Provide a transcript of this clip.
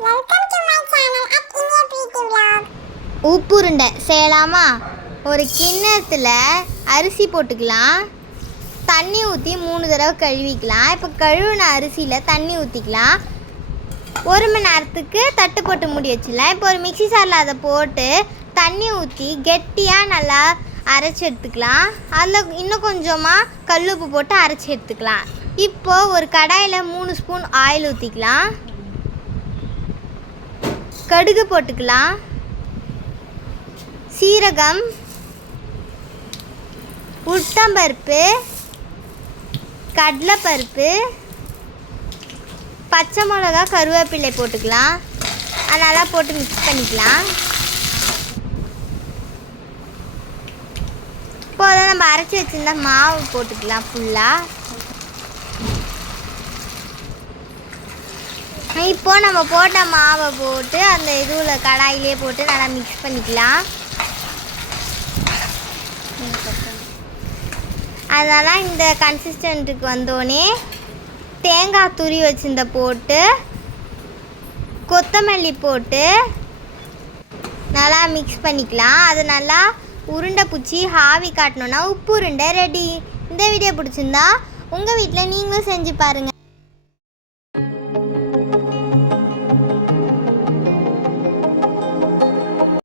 Welcome to my channel India பிடி vlog. உப்பு உருண்டை செய்யலாமா? ஒரு கிண்ணத்தில் அரிசி போட்டுக்கலாம். தண்ணி ஊற்றி 3 தடவை கழுவிக்கலாம். இப்போ கழுவின அரிசியில் தண்ணி ஊற்றிக்கலாம். 1 மணி நேரத்துக்கு தட்டு போட்டு மூடி வச்சிடலாம். இப்போ ஒரு மிக்ஸி சாரில் அதை போட்டு தண்ணி ஊற்றி கெட்டியாக நல்லா அரைச்சி எடுத்துக்கலாம். அதில் இன்னும் கொஞ்சமாக கல்லுப்பு போட்டு அரைச்சி எடுத்துக்கலாம். இப்போது ஒரு கடாயில் 3 ஸ்பூன் ஆயில் ஊற்றிக்கலாம். கடுகு போட்டுக்கலாம். சீரகம், உளுத்தம்பருப்பு, கடலைப்பருப்பு, பச்சை மிளகா, கருவேப்பிலை போட்டுக்கலாம். அதனால் போட்டு மிக்ஸ் பண்ணிக்கலாம். இப்போ அதை நம்ம அரைச்சி வச்சுருந்தா மாவு போட்டுக்கலாம் ஃபுல்லாக. இப்போ நம்ம போட்ட மாவை போட்டு அந்த இதுவில் கடாயிலே போட்டு நல்லா மிக்ஸ் பண்ணிக்கலாம். அதனால் இந்த கன்சிஸ்டன்ட்டுக்கு வந்தோடனே தேங்காய் துரி வச்சுருந்த போட்டு கொத்தமல்லி போட்டு நல்லா மிக்ஸ் பண்ணிக்கலாம். அது நல்லா உருண்டை பிடிச்சி ஆவி காட்டணுன்னா உப்பு உருண்டை ரெடி. இந்த வீடியோ பிடிச்சிருந்தா உங்கள் வீட்டில் நீங்களும் செஞ்சு பாருங்கள்.